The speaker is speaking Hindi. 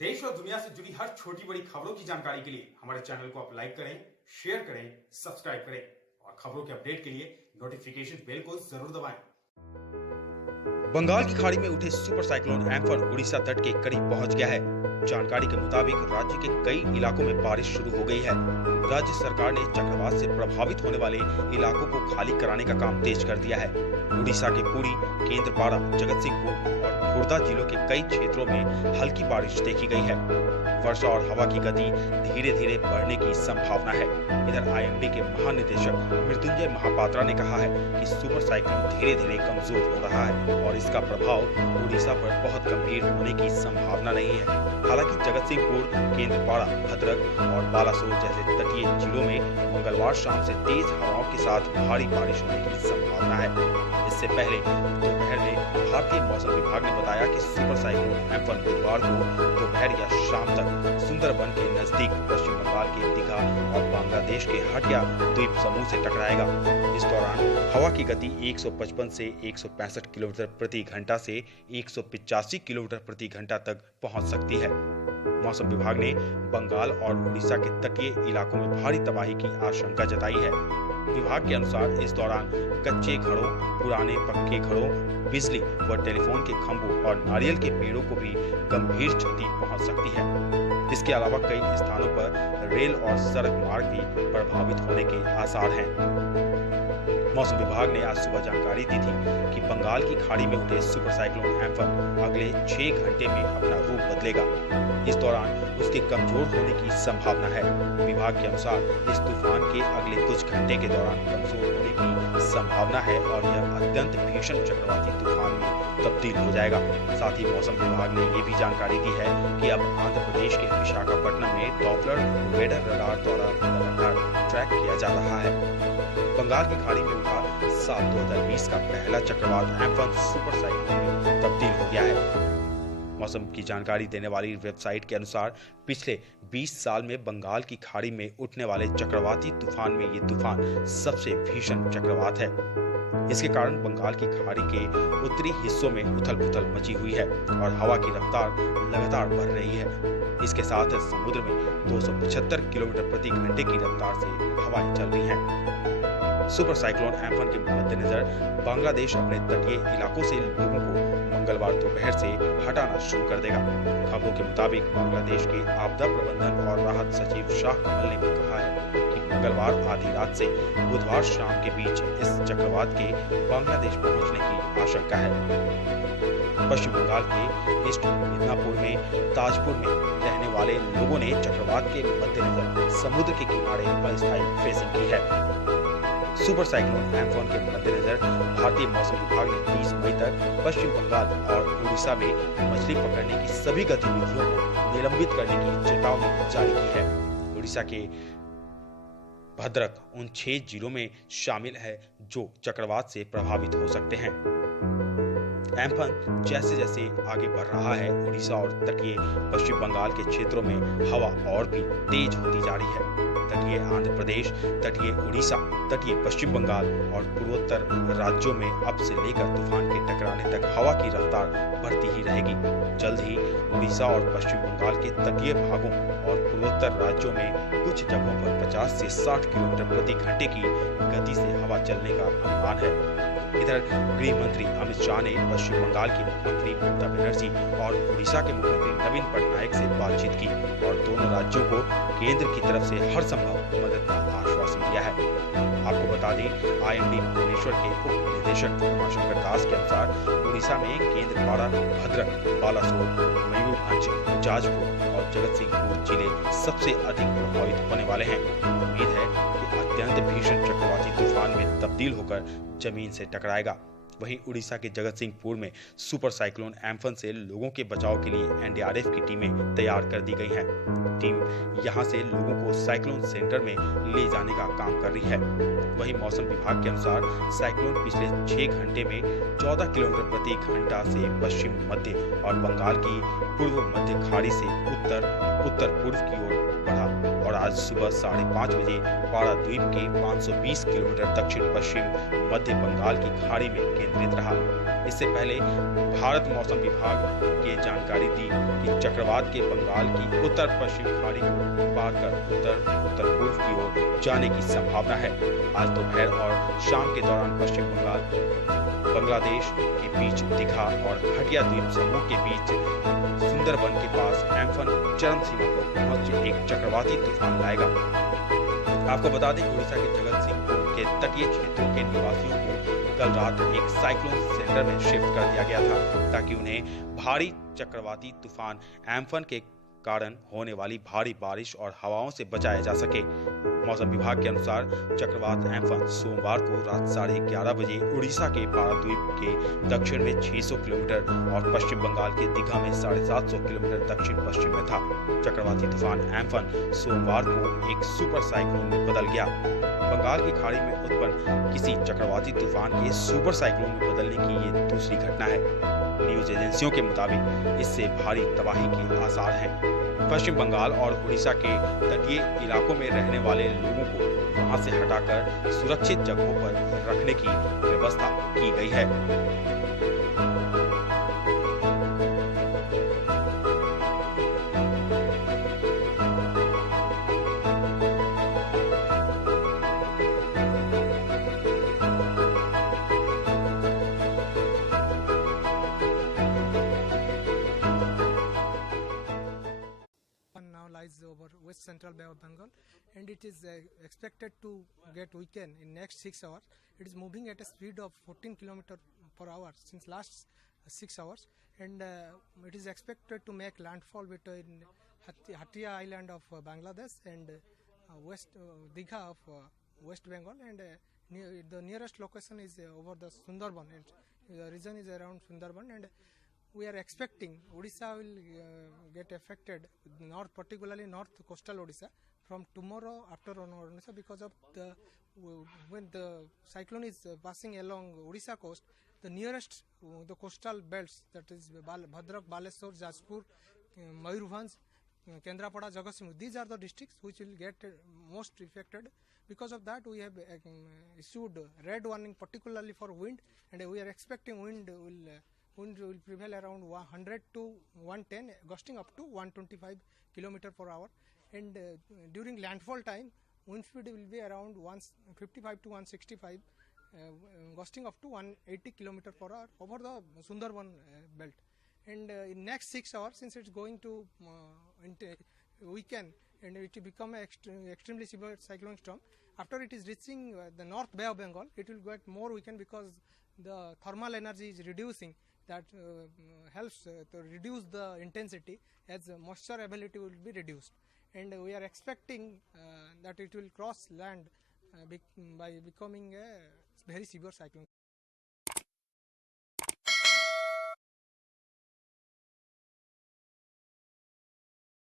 देश और दुनिया से जुड़ी हर छोटी बड़ी खबरों की जानकारी के लिए हमारे चैनल को आप लाइक करें, शेयर करें, सब्सक्राइब करें और खबरों के अपडेट के लिए नोटिफिकेशन बेल को जरूर दबाएं। बंगाल की खाड़ी में उठे सुपर साइक्लोन एम्फन उड़ीसा तट के करीब पहुंच गया है। जानकारी के मुताबिक राज्य के कई इलाकों में बारिश शुरू हो गई है। राज्य सरकार ने चक्रवात से प्रभावित होने वाले इलाकों को खाली कराने का काम तेज कर दिया है। उड़ीसा के पुरी, केंद्रपाड़ा, जगतसिंहपुर और खुर्दा जिलों के कई क्षेत्रों में हल्की बारिश देखी गई है। वर्षा और हवा की गति धीरे धीरे बढ़ने की संभावना है। इधर आईएमडी के महानिदेशक मृत्युंजय महापात्रा ने कहा है कि सुपर साइक्लोन धीरे धीरे कमजोर हो रहा है और इसका प्रभाव उड़ीसा पर बहुत गंभीर होने की संभावना नहीं है। हालांकि जगतसिंहपुर, केंद्रपाड़ा, भद्रक और बालासोर जैसे तटीय जिलों में मंगलवार शाम से तेज हवाओं के साथ भारी बारिश होने की संभावना है। इससे पहले दोपहर में भारतीय मौसम विभाग ने बताया कि सुपर साइक्लोन एम्फन बुधवार को दोपहर या शाम तक सुंदरबन के नजदीक पश्चिम बंगाल के दीघा और बांग्लादेश के हटिया द्वीप समूह से टकराएगा। इस दौरान हवा की गति 155 से 165 किलोमीटर प्रति घंटा से 185 किलोमीटर प्रति घंटा तक पहुंच सकती है। मौसम विभाग ने बंगाल और उड़ीसा के तटीय इलाकों में भारी तबाही की आशंका जताई है। विभाग के अनुसार इस दौरान कच्चे घरों, पुराने पक्के घरों, बिजली व टेलीफोन के खंभों और नारियल के पेड़ों को भी गंभीर क्षति पहुंच सकती है। इसके अलावा कई स्थानों पर रेल और सड़क मार्ग भी प्रभावित होने के आसार हैं। मौसम विभाग ने आज सुबह जानकारी दी थी कि बंगाल की खाड़ी में उठे सुपर साइक्लोन एम्फन अगले 6 घंटे में अपना रूप बदलेगा। इस दौरान उसके कमजोर होने की संभावना है। विभाग के अनुसार इस तूफान के अगले कुछ घंटे के दौरान कमजोर होने की संभावना है और यह अत्यंत भीषण चक्रवाती तूफान में तब्दील हो जाएगा। साथ ही मौसम विभाग ने ये भी जानकारी दी है कि अब आंध्र प्रदेश के विशाखापट्टनम में डॉपलर वेदर रडार द्वारा लगातार ट्रैक किया जा रहा है। बंगाल की खाड़ी में उठा साल 2020 का पहला चक्रवात एम्फन सुपर साइक्लोन में तब्दील हो गया है। मौसम की जानकारी देने वाली वेबसाइट के अनुसार पिछले 20 साल में बंगाल की खाड़ी में उठने वाले चक्रवाती तूफान में ये तूफान सबसे भीषण चक्रवात है। इसके कारण बंगाल की खाड़ी के उत्तरी हिस्सों में उथल-पुथल मची हुई है और हवा की रफ्तार लगातार बढ़ रही है। इसके साथ समुद्र में 275 किलोमीटर प्रति घंटे की रफ्तार से हवाएं चल रही हैं। सुपर साइक्लोन एम्फन के मद्देनजर बांग्लादेश अपने तटीय इलाकों से लोगों को मंगलवार दोपहर से हटाना शुरू कर देगा। खबरों के मुताबिक बांग्लादेश के आपदा प्रबंधन और राहत सचिव शाह कमल ने भी कहा है कि मंगलवार आधी रात से बुधवार शाम के बीच इस चक्रवात के बांग्लादेश पहुंचने की आशंका है। पश्चिम बंगाल के ईस्ट मिदनापुर में ताजपुर में रहने वाले लोगों ने चक्रवात के मद्देनजर समुद्र के किनारे अस्थायी फेंसिंग की है। सुपर साइक्लोन एम्फन के मद्देनजर भारतीय मौसम विभाग ने 30 मई तक पश्चिम बंगाल और उड़ीसा में मछली पकड़ने की सभी गतिविधियों को निलंबित करने की चेतावनी जारी की है। उड़ीसा के भद्रक उन 6 जिलों में शामिल है जो चक्रवात से प्रभावित हो सकते हैं। एम्फन जैसे जैसे आगे बढ़ रहा है, उड़ीसा और तटीय पश्चिम बंगाल के क्षेत्रों में हवा और भी तेज होती जा रही है। तटीय आंध्र प्रदेश, तटीय उड़ीसा, तटीय पश्चिम बंगाल और पूर्वोत्तर राज्यों में अब से लेकर तूफान के टकराने तक हवा की रफ्तार बढ़ती ही रहेगी। जल्द ही उड़ीसा और पश्चिम बंगाल के तटीय भागों और पूर्वोत्तर राज्यों में कुछ जगहों पर 50 से 60 किलोमीटर प्रति घंटे की गति से हवा चलने का अनुमान है। इधर गृह मंत्री अमित शाह ने पश्चिम बंगाल की मुख्यमंत्री ममता बनर्जी और उड़ीसा के मुख्यमंत्री नवीन पटनायक से बातचीत की और दोनों राज्यों को केंद्र की तरफ से हर संभव मदद का आश्वासन दिया है। आपको बता दें, आईएमडी भुवनेश्वर के उप निदेशक उमाशंकर दास के अनुसार उड़ीसा में केंद्रपाड़ा, भद्रक, बालासोर, मयूरभंज, जाजपुर और जगतसिंहपुर जिले सबसे अधिक प्रभावित होने वाले हैं। उम्मीद है कि अत्यंत भीषण चक्रवाती तूफान में तब्दील होकर जमीन से टकराएगा। वहीं उड़ीसा के जगतसिंहपुर में सुपर साइक्लोन एम्फन से लोगों के बचाव के लिए एनडीआरएफ की टीमें तैयार कर दी गई हैं। टीम यहां से लोगों को साइक्लोन सेंटर में ले जाने का काम कर रही है। वहीं मौसम विभाग के अनुसार साइक्लोन पिछले 6 घंटे में 14 किलोमीटर प्रति घंटा से पश्चिम मध्य और बंगाल की पूर्व मध्य खाड़ी से उत्तर पूर्व की ओर बढ़ा और आज सुबह 5:30 बजे पाड़ा द्वीप के 520 किलोमीटर दक्षिण पश्चिम मध्य बंगाल की खाड़ी में केंद्रित रहा। इससे पहले भारत मौसम विभाग के जानकारी दी कि चक्रवात के बंगाल की उत्तर पश्चिम खाड़ी को पार कर उत्तर पूर्व की ओर जाने की संभावना है। आज दोपहर और शाम के दौरान पश्चिम बंगाल बांग्लादेश के बीच दीघा और हटिया द्वीप समूह के बीच सुंदरबन के पास एम्फन चरम सीमा पर पहुंच एक चक्रवाती तूफान लाएगा। आपको बता दें, उड़ीसा के जगत सिंहपुर के तटीय क्षेत्रों के निवासियों को कल रात एक साइक्लोन सेंटर में शिफ्ट कर दिया गया था ताकि उन्हें भारी चक्रवाती तूफान एम्फन के कारण होने वाली भारी बारिश और हवाओं से बचाया जा सके। मौसम विभाग के अनुसार चक्रवात एम्फन सोमवार को रात 11:30 बजे उड़ीसा के पारादीप के दक्षिण में 600 किलोमीटर और पश्चिम बंगाल के दीघा में 750 किलोमीटर दक्षिण पश्चिम में था। चक्रवाती तूफान एम्फन सोमवार को एक सुपर साइक्लोन में बदल गया। बंगाल की खाड़ी में उत्पन्न किसी चक्रवाती तूफान के सुपर साइक्लोन में बदलने की ये दूसरी घटना है। न्यूज एजेंसियों के मुताबिक इससे भारी तबाही के आसार हैं। पश्चिम बंगाल और उड़ीसा के तटीय इलाकों में रहने वाले लोगों को वहां से हटाकर सुरक्षित जगहों पर रखने की व्यवस्था की गई है। Now lies over West Central Bay of Bengal, and it is expected to get weakened in next 6 hours. It is moving at a speed of 14 km per hour since last 6 hours, and it is expected to make landfall between Hatia Island of Bangladesh and West Digha of West Bengal, and the nearest location is over the Sundarban. The region is around Sundarban, and we are expecting Odisha will get affected, particularly north coastal Odisha, from tomorrow after Odisha, because of when the cyclone is passing along Odisha coast, the nearest the coastal belts, that is Bhadrak, Baleshwar, Jajpur, Mayurbhanj, Kendrapada, Jagatsinghpur, these are the districts which will get most affected. Because of that, we have issued red warning particularly for wind, and we are expecting wind will prevail around 100 to 110, gusting up to 125 km per hour, and during landfall time wind speed will be around 155 to 165, gusting up to 180 km per hour over the Sundarban belt. And in next 6 hours, since it's going to weaken and it will become an extremely severe cyclone storm, after it is reaching the North Bay of Bengal, it will get more weakened because the thermal energy is reducing. That helps to reduce the intensity as moisture availability will be reduced, and we are expecting that it will cross land by becoming a very severe cyclone.